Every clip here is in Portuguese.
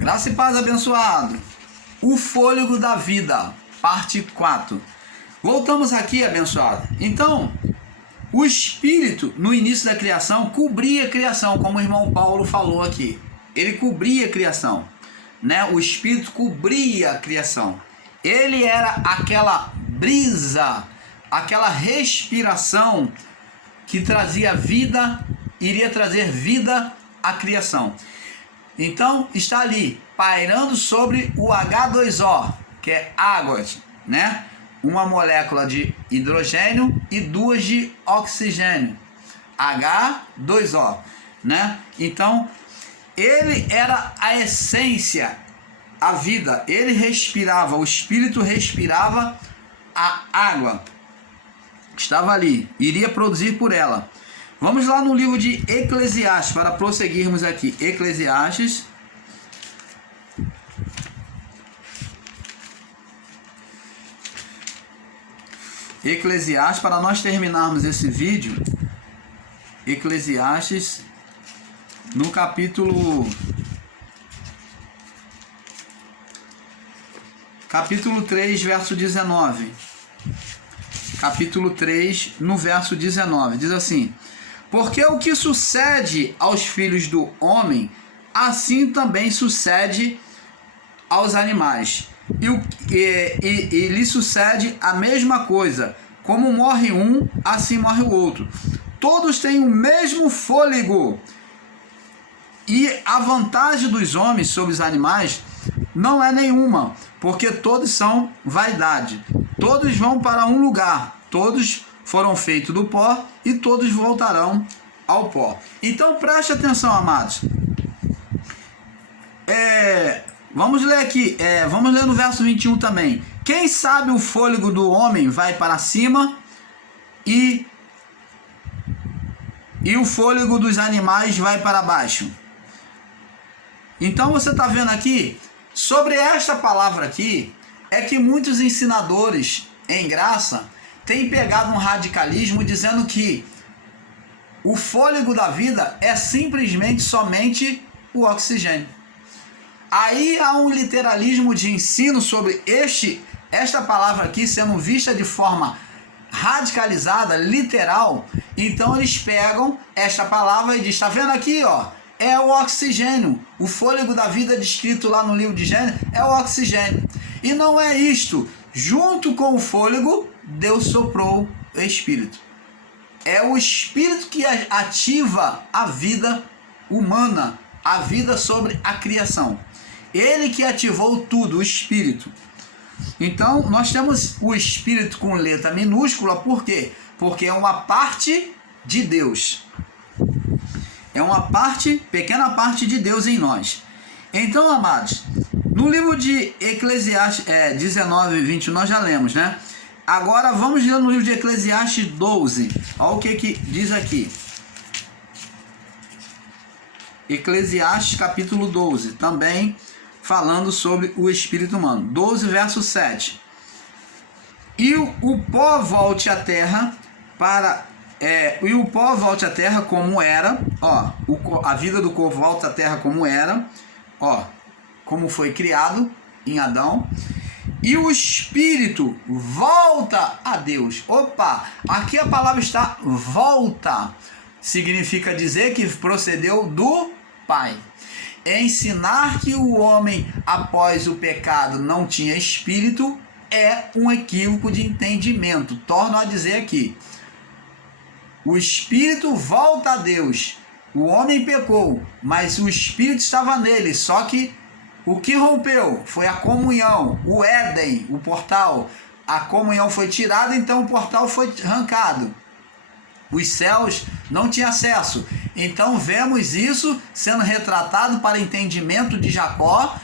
Graça e paz, abençoado. O fôlego da vida, parte 4. Voltamos aqui, abençoado. Então, o Espírito, no início da criação, cobria a criação, como o irmão Paulo falou aqui. Ele cobria a criação, né? O Espírito cobria a criação. Ele era aquela brisa, aquela respiração que trazia vida, iria trazer vida à criação. Então, está ali, pairando sobre o H2O, que é água, né? Uma molécula de hidrogênio e duas de oxigênio, H2O, né? Então, ele era a essência, a vida. Ele respirava, o Espírito respirava a água. Estava ali, iria produzir por ela. Vamos lá no livro de Eclesiastes, para prosseguirmos aqui. Eclesiastes. Eclesiastes, para nós terminarmos esse vídeo. Eclesiastes, no capítulo 3, verso 19. Capítulo 3, no verso 19. Diz assim: porque o que sucede aos filhos do homem, assim também sucede aos animais. E lhe sucede a mesma coisa. Como morre um, assim morre o outro. Todos têm o mesmo fôlego. E a vantagem dos homens sobre os animais não é nenhuma, porque todos são vaidade. Todos vão para um lugar. Todos foram feitos do pó e todos voltarão ao pó. Então preste atenção, amados. Vamos ler aqui, vamos ler no verso 21 também. Quem sabe o fôlego do homem vai para cima e o fôlego dos animais vai para baixo. Então você está vendo aqui, sobre esta palavra aqui, é que muitos ensinadores em graça têm pegado um radicalismo dizendo que o fôlego da vida é simplesmente somente o oxigênio. Aí há um literalismo de ensino sobre esta palavra aqui sendo vista de forma radicalizada, literal. Então eles pegam esta palavra e dizem, está vendo aqui, ó, é o oxigênio. O fôlego da vida descrito lá no livro de Gênesis é o oxigênio. E não é isto. Junto com o fôlego, Deus soprou o Espírito. É o Espírito que ativa a vida humana, a vida sobre a criação. Ele que ativou tudo, o Espírito. Então, nós temos o Espírito com letra minúscula, por quê? Porque é uma parte de Deus. É uma parte, pequena parte de Deus em nós. Então, amados, no livro de Eclesiastes 19 e 20, nós já lemos, né? Agora, vamos ler no livro de Eclesiastes 12. Olha o que diz aqui. Eclesiastes capítulo 12, também falando sobre o espírito humano. 12, verso 7. E o pó volte à terra e o pó volte à terra como era, ó, a vida do corpo volta à terra como era, ó, como foi criado em Adão, e o espírito volta a Deus. Opa, aqui a palavra está volta, significa dizer que procedeu do Pai. Ensinar que o homem após o pecado não tinha espírito é um equívoco de entendimento. Torno a dizer aqui, o espírito volta a Deus. O homem pecou, mas o espírito estava nele, só que o que rompeu foi a comunhão, o Éden, o portal. A comunhão foi tirada, então o portal foi arrancado. Os céus não tinham acesso. Então vemos isso sendo retratado para entendimento de Jacó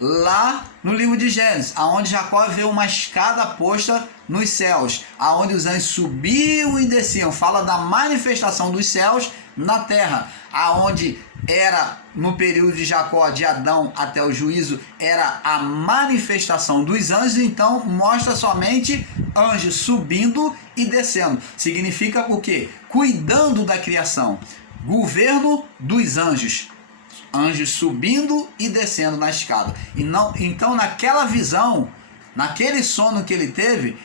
lá no livro de Gênesis, aonde Jacó vê uma escada posta nos céus, aonde os anjos subiam e desciam. Fala da manifestação dos céus na terra, aonde era no período de Jacó, de Adão até o juízo, era a manifestação dos anjos. Então mostra somente anjos subindo e descendo. Significa o quê? Cuidando da criação, governo dos anjos. anjos subindo e descendo na escada. Então, naquela visão, naquele sono que ele teve,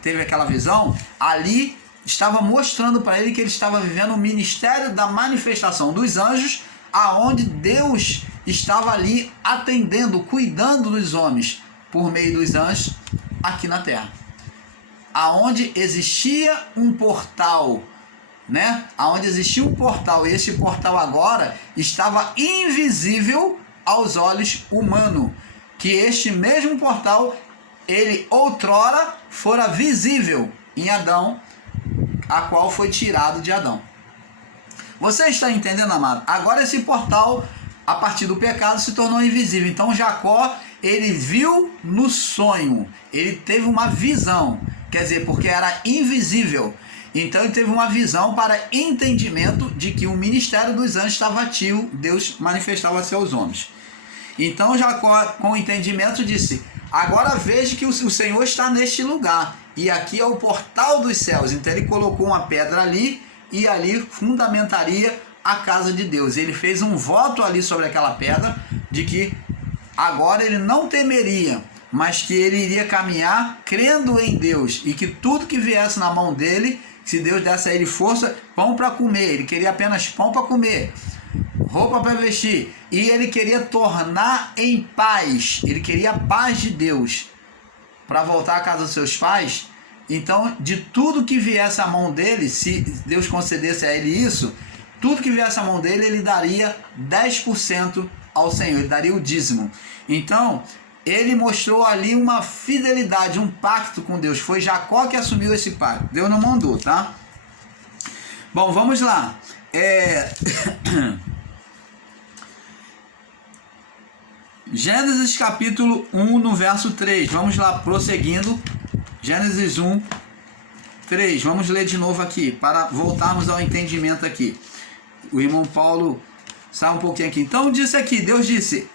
teve aquela visão, ali estava mostrando para ele que ele estava vivendo o ministério da manifestação dos anjos, aonde Deus estava ali atendendo, cuidando dos homens por meio dos anjos aqui na terra. Aonde existia um portal, né? Aonde existia um portal, e esse portal agora estava invisível aos olhos humanos, que este mesmo portal, ele outrora fora visível em Adão, a qual foi tirado de Adão. Você está entendendo, amado? Agora esse portal, a partir do pecado, se tornou invisível. Então Jacó, ele viu no sonho, ele teve uma visão, quer dizer, porque era invisível. Então ele teve uma visão para entendimento de que o ministério dos anjos estava ativo, Deus manifestava-se aos homens. Então Jacó, com entendimento, disse: agora veja que o Senhor está neste lugar, e aqui é o portal dos céus. Então ele colocou uma pedra ali, e ali fundamentaria a casa de Deus. Ele fez um voto ali sobre aquela pedra, de que agora ele não temeria, mas que ele iria caminhar crendo em Deus, e que tudo que viesse na mão dele, se Deus desse a ele força, pão para comer, ele queria apenas pão para comer, roupa para vestir, e ele queria tornar em paz, ele queria a paz de Deus para voltar à casa dos seus pais. Então, de tudo que viesse à mão dele, se Deus concedesse a ele isso, tudo que viesse à mão dele, ele daria 10% ao Senhor, ele daria o dízimo. Então, ele mostrou ali uma fidelidade, um pacto com Deus. Foi Jacó que assumiu esse pacto. Deus não mandou, tá? Bom, vamos lá. Gênesis capítulo 1, no verso 3. Vamos lá, prosseguindo. Gênesis 1, 3. Vamos ler de novo aqui, para voltarmos ao entendimento aqui. O irmão Paulo sai um pouquinho aqui. Então disse aqui, Deus disse...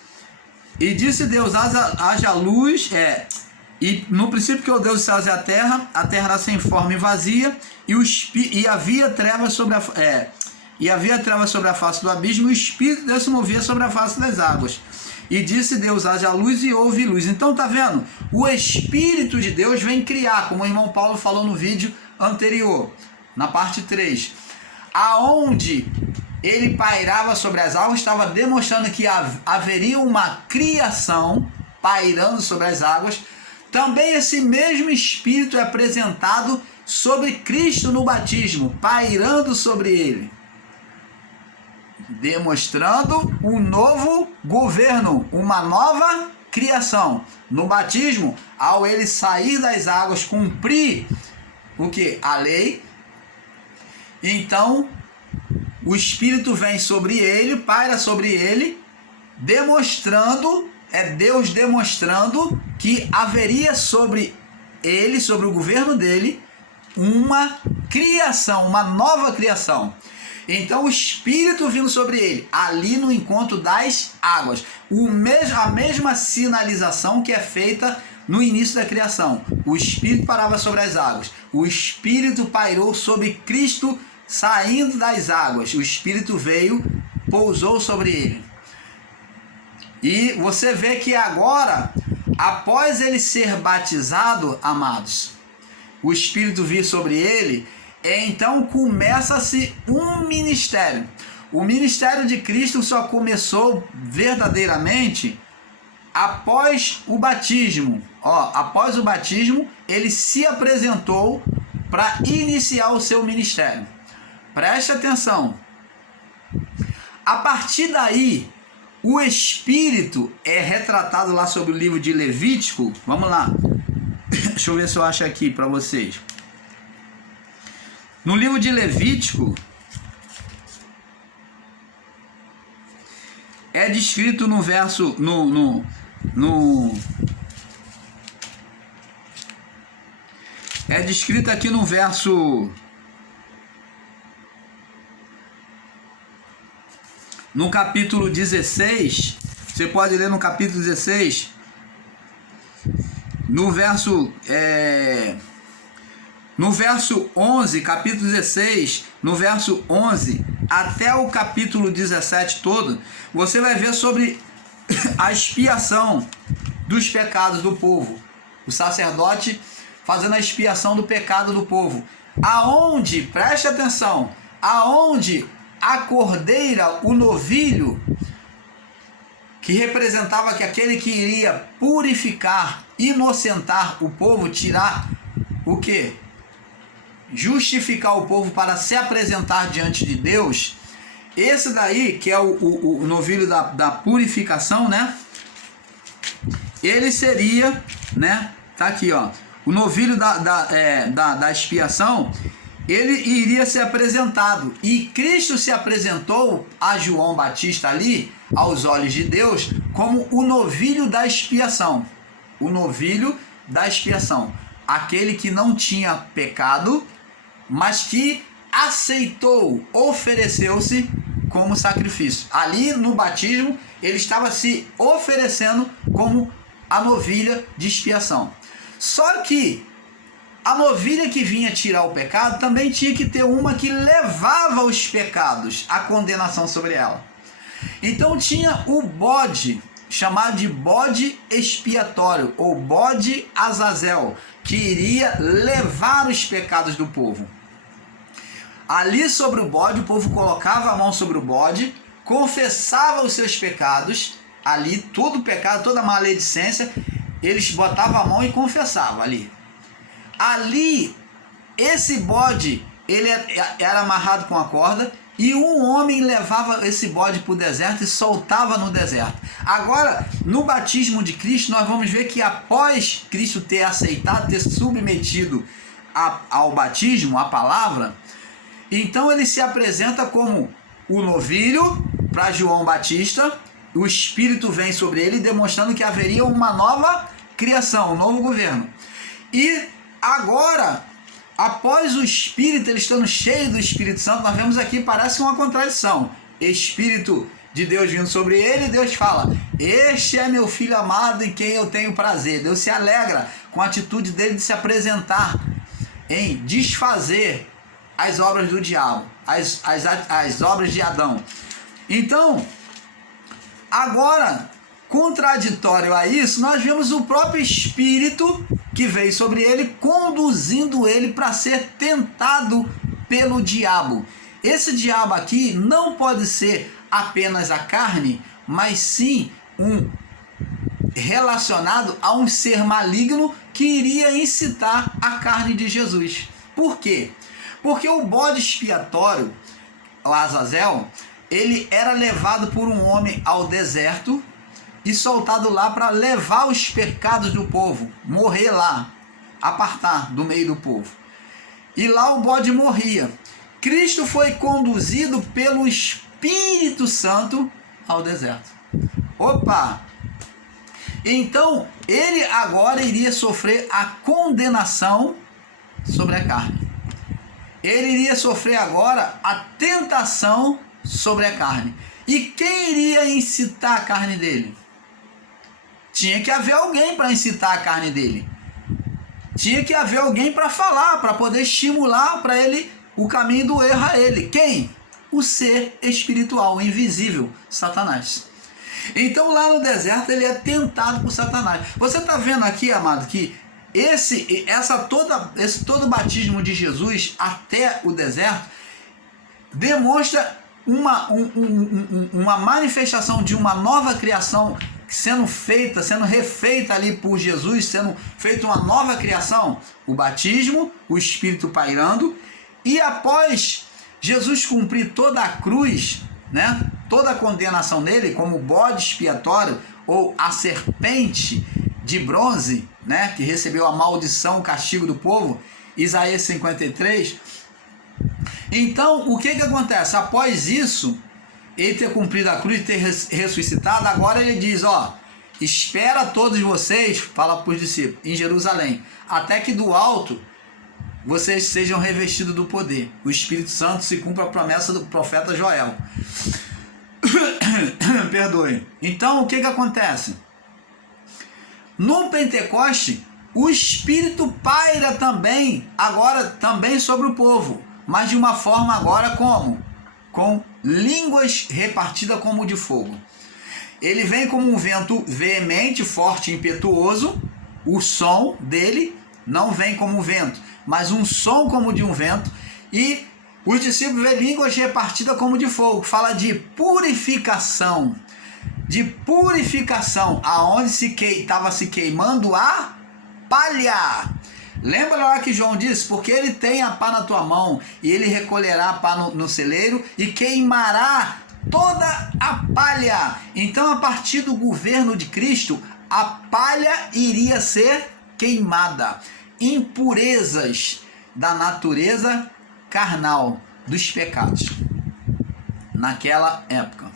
E disse Deus, haja luz, e no princípio criou Deus os céus e a terra era sem forma e vazia, e havia trevas sobre a face do abismo, e o Espírito de Deus se movia sobre a face das águas. E disse Deus, haja luz, e houve luz. Então tá vendo? O Espírito de Deus vem criar, como o irmão Paulo falou no vídeo anterior, na parte 3, aonde ele pairava sobre as águas, estava demonstrando que haveria uma criação pairando sobre as águas. Também esse mesmo Espírito é apresentado sobre Cristo no batismo, pairando sobre ele, demonstrando um novo governo, uma nova criação. No batismo, ao ele sair das águas, cumprir o que? A lei. Então o Espírito vem sobre ele, paira sobre ele, demonstrando, Deus demonstrando que haveria sobre ele, sobre o governo dele, uma criação, uma nova criação. Então o Espírito vindo sobre ele, ali no encontro das águas, a mesma sinalização que é feita no início da criação. O Espírito parava sobre as águas, o Espírito pairou sobre Cristo saindo das águas, o Espírito veio, pousou sobre ele. E você vê que agora, após ele ser batizado, amados, o Espírito vir sobre ele, então começa-se um ministério. O ministério de Cristo só começou verdadeiramente após o batismo. Após o batismo, ele se apresentou para iniciar o seu ministério. Preste atenção. A partir daí, o Espírito é retratado lá sobre o livro de Levítico. Vamos lá. Deixa eu ver se eu acho aqui para vocês. No livro de Levítico, é descrito no verso... É descrito aqui no verso... No capítulo 16, você pode ler no capítulo 16, no verso 11, capítulo 16, no verso 11 até o capítulo 17 todo, você vai ver sobre a expiação dos pecados do povo. O sacerdote fazendo a expiação do pecado do povo. Aonde, preste atenção, aonde a cordeira, o novilho, que representava que aquele que iria purificar, inocentar o povo, tirar o quê? Justificar o povo para se apresentar diante de Deus. Esse daí, que é o novilho da purificação, né? Ele seria, né? Tá aqui, ó. O novilho da expiação, ele iria ser apresentado. E Cristo se apresentou a João Batista ali, aos olhos de Deus, como o novilho da expiação. O novilho da expiação. Aquele que não tinha pecado, mas que aceitou, ofereceu-se como sacrifício. Ali no batismo, ele estava se oferecendo como a novilha de expiação. Só que a novilha que vinha tirar o pecado também tinha que ter uma que levava os pecados, a condenação sobre ela. Então tinha o bode, chamado de bode expiatório, ou bode Azazel, que iria levar os pecados do povo. Ali sobre o bode, o povo colocava a mão sobre o bode, confessava os seus pecados, ali todo o pecado, toda a maledicência, eles botavam a mão e confessavam ali. Ali, esse bode, ele era amarrado com a corda, e um homem levava esse bode para o deserto e soltava no deserto. Agora, no batismo de Cristo, nós vamos ver que após Cristo ter aceitado, ter submetido ao batismo, à palavra, então ele se apresenta como o novilho para João Batista, o Espírito vem sobre ele, demonstrando que haveria uma nova criação, um novo governo. E agora, após o Espírito, ele estando cheio do Espírito Santo, nós vemos aqui, parece uma contradição. Espírito de Deus vindo sobre ele, Deus fala: este é meu filho amado em quem eu tenho prazer. Deus se alegra com a atitude dele de se apresentar, em desfazer as obras do diabo, as obras de Adão. Então, agora, contraditório a isso, nós vemos o próprio Espírito que veio sobre ele, conduzindo ele para ser tentado pelo diabo. Esse diabo aqui não pode ser apenas a carne, mas sim relacionado a um ser maligno que iria incitar a carne de Jesus. Por quê? Porque o bode expiatório, o Azazel, ele era levado por um homem ao deserto e soltado lá para levar os pecados do povo, morrer lá, apartar do meio do povo. E lá o bode morria. Cristo foi conduzido pelo Espírito Santo ao deserto. Opa! Então, ele agora iria sofrer a condenação sobre a carne. Ele iria sofrer agora a tentação sobre a carne. E quem iria incitar a carne dele? Tinha que haver alguém para incitar a carne dele. Tinha que haver alguém para falar, para poder estimular para ele o caminho do erro a ele. Quem? O ser espiritual, o invisível, Satanás. Então lá no deserto ele é tentado por Satanás. Você está vendo aqui, amado, que esse todo batismo de Jesus até o deserto demonstra uma manifestação de uma nova criação sendo refeita ali por Jesus, sendo feita uma nova criação. O batismo, o Espírito pairando, e após Jesus cumprir toda a cruz, né, toda a condenação dele, como bode expiatório, ou a serpente de bronze, né, que recebeu a maldição, o castigo do povo, Isaías 53. Então, o que acontece? Após isso, ele ter cumprido a cruz, ter ressuscitado, agora ele diz, espera todos vocês, fala para os discípulos, em Jerusalém, até que do alto vocês sejam revestidos do poder. O Espírito Santo se cumpra a promessa do profeta Joel. Perdoe. Então, o que acontece? No Pentecoste, o Espírito paira também, agora também sobre o povo, mas de uma forma agora como? com línguas repartidas como de fogo. Ele vem como um vento veemente, forte e impetuoso. O som dele não vem como um vento, mas um som como de um vento. E os discípulos veem línguas repartidas como de fogo. Fala de purificação. De purificação, aonde estava se queimando a palha. Lembra lá que João disse? Porque ele tem a pá na tua mão, e ele recolherá a pá no celeiro e queimará toda a palha. Então, a partir do governo de Cristo, a palha iria ser queimada. Impurezas da natureza carnal, dos pecados, naquela época.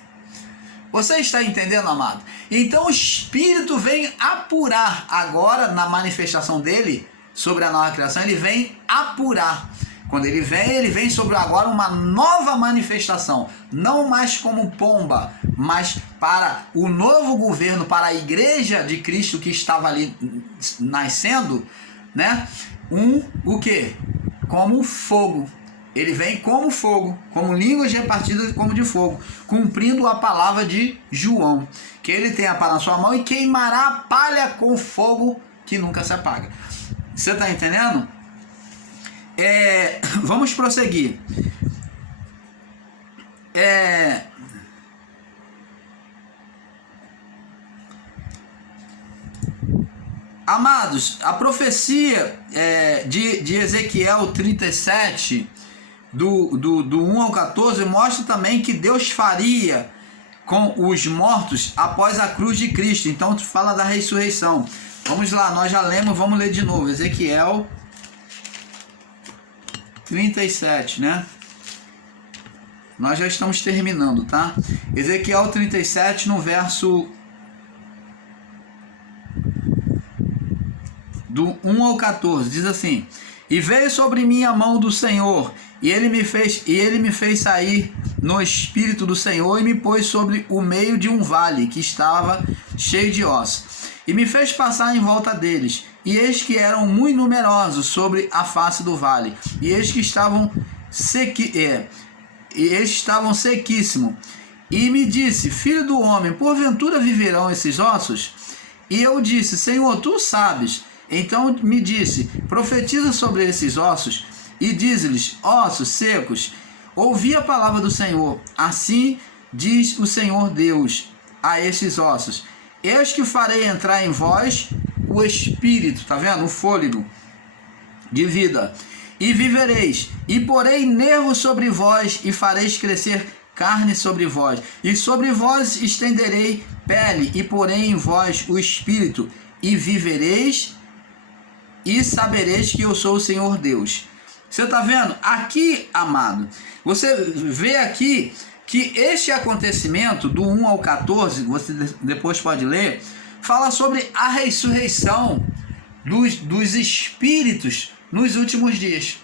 Você está entendendo, amado? Então o Espírito vem apurar agora, na manifestação dele sobre a nova criação, ele vem apurar. Quando ele vem sobre agora uma nova manifestação, não mais como pomba, mas para o novo governo, para a igreja de Cristo que estava ali nascendo, né? O quê? Como fogo. Ele vem como fogo, como línguas repartidas como de fogo, cumprindo a palavra de João, que ele tem a pá na sua mão e queimará a palha com fogo que nunca se apaga. Você está entendendo? Vamos prosseguir. Amados, a profecia de Ezequiel 37, do 1 ao 14, mostra também que Deus faria com os mortos após a cruz de Cristo. Então fala da ressurreição. Vamos lá, nós já lemos, vamos ler de novo. Ezequiel 37, né? Nós já estamos terminando, tá? Ezequiel 37, no verso do 1 ao 14, diz assim: E veio sobre mim a mão do Senhor, e ele me fez sair no espírito do Senhor, e me pôs sobre o meio de um vale que estava cheio de ossos, e me fez passar em volta deles, e eis que eram muito numerosos sobre a face do vale, e eis que estavam sequíssimos. E me disse: Filho do homem, porventura viverão esses ossos? E eu disse: Senhor, tu sabes. Então me disse: profetiza sobre esses ossos e diz-lhes: ossos secos, ouvi a palavra do Senhor. Assim diz o Senhor Deus a estes ossos: eis que farei entrar em vós o espírito, tá vendo? O fôlego de vida, e vivereis, e porei nervos sobre vós, e fareis crescer carne sobre vós, e sobre vós estenderei pele, e porei em vós o espírito, e vivereis, e sabereis que eu sou o Senhor Deus. Você está vendo? Aqui, amado, você vê aqui que este acontecimento, do 1 ao 14, você depois pode ler, fala sobre a ressurreição dos espíritos nos últimos dias.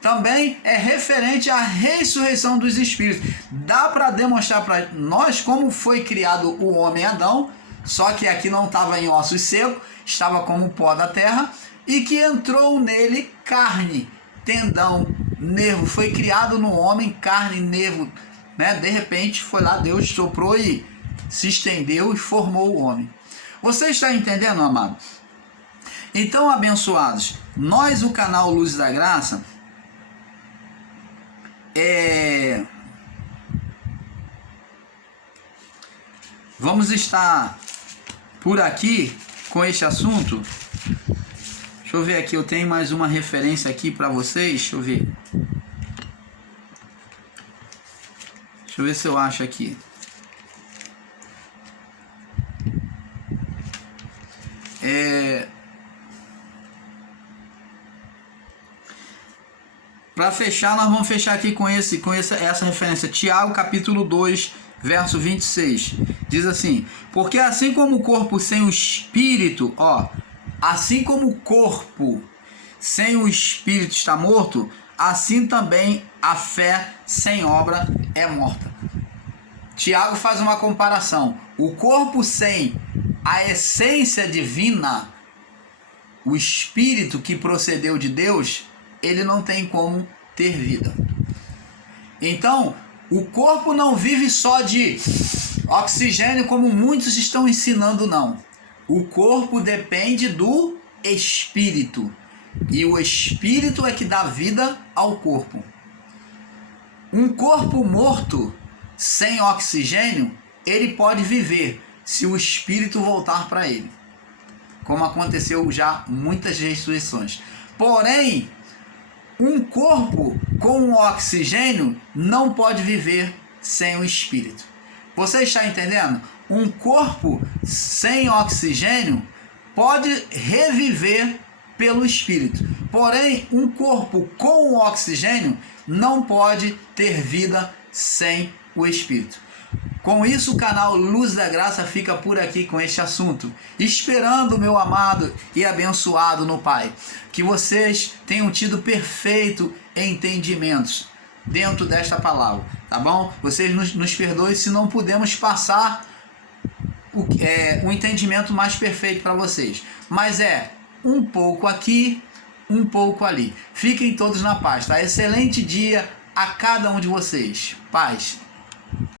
Também é referente à ressurreição dos espíritos. Dá para demonstrar para nós como foi criado o homem Adão, só que aqui não estava em ossos secos, estava como pó da terra, e que entrou nele carne, tendão, nervo. Foi criado no homem carne, nervo, né? De repente foi lá, Deus soprou e se estendeu e formou o homem. Você está entendendo, amado? Então, abençoados, nós, o canal Luz da Graça, vamos estar por aqui com este assunto. Deixa eu ver aqui, eu tenho mais uma referência aqui para vocês. Deixa eu ver. Deixa eu ver se eu acho aqui. Para fechar, nós vamos fechar aqui com essa referência. Tiago capítulo 2, verso 26. Diz assim: porque assim como o corpo sem o espírito, assim como o corpo sem o espírito está morto, assim também a fé sem obra é morta. Tiago faz uma comparação. O corpo sem a essência divina, o espírito que procedeu de Deus, ele não tem como ter vida. Então, O corpo não vive só de oxigênio como muitos estão ensinando, não. O corpo depende do espírito. E o espírito é que dá vida ao corpo. Um corpo morto, sem oxigênio, ele pode viver se o espírito voltar para ele. Como aconteceu já muitas ressurreições. Porém, um corpo com oxigênio não pode viver sem o espírito. Você está entendendo? Um corpo sem oxigênio pode reviver pelo espírito. Porém, um corpo com oxigênio não pode ter vida sem o espírito. Com isso, o canal Luz da Graça fica por aqui com este assunto, esperando, meu amado e abençoado no Pai, que vocês tenham tido perfeito entendimento dentro desta palavra, tá bom? Vocês nos perdoem se não pudemos passar o entendimento mais perfeito para vocês, mas é um pouco aqui, um pouco ali. Fiquem todos na paz, tá? Excelente dia a cada um de vocês. Paz.